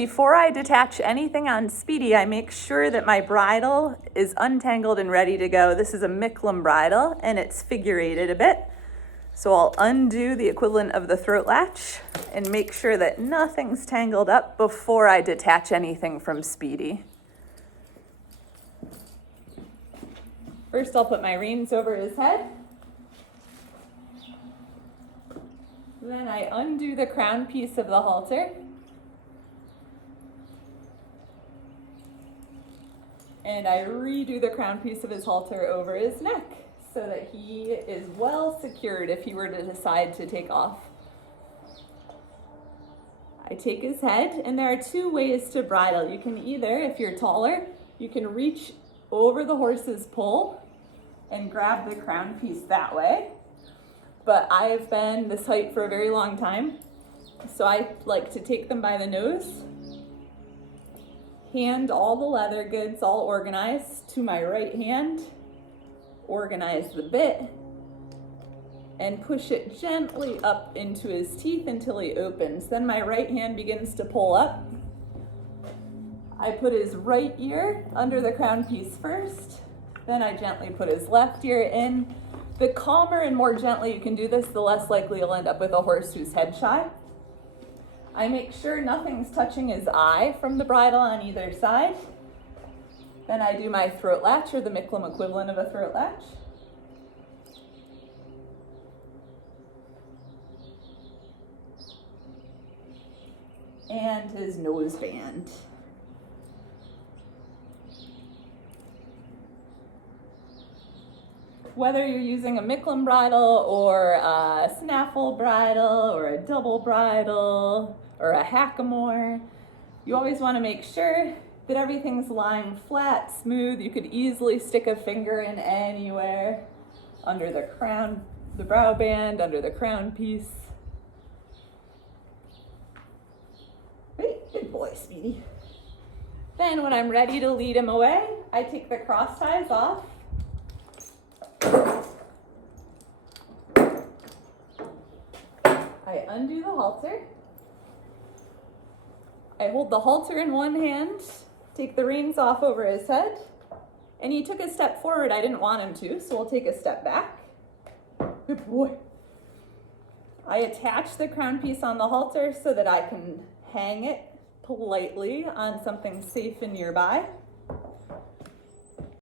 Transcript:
Before I detach anything on Speedy, I make sure that my bridle is untangled and ready to go. This is a Micklem bridle and it's figure-eighted a bit. So I'll undo the equivalent of the throat latch and make sure that nothing's tangled up before I detach anything from Speedy. First, I'll put my reins over his head. Then I undo the crown piece of the halter. And I redo the crown piece of his halter over his neck so that he is well secured if he were to decide to take off. I take his head, and there are two ways to bridle. You can either, if you're taller, you can reach over the horse's poll and grab the crown piece that way. But I've been this height for a very long time, so I like to take them by the nose, hand all the leather goods all organized to my right hand, organize the bit, and push it gently up into his teeth until he opens. Then my right hand begins to pull up. I put his right ear under the crown piece first, then I gently put his left ear in. The calmer and more gently you can do this, the less likely you'll end up with a horse who's head shy. I make sure nothing's touching his eye from the bridle on either side. Then I do my throat latch, or the Micklem equivalent of a throat latch. And his nose band. Whether you're using a Micklem bridle or a snaffle bridle or a double bridle or a hackamore, you always want to make sure that everything's lying flat, smooth. You could easily stick a finger in anywhere, under the crown, the brow band, under the crown piece. Wait, good boy, Speedy. Then when I'm ready to lead him away, I take the cross ties off. I undo the halter. I hold the halter in one hand, take the reins off over his head, and he took a step forward. I didn't want him to, so we'll take a step back. Good boy. I attach the crown piece on the halter so that I can hang it politely on something safe and nearby.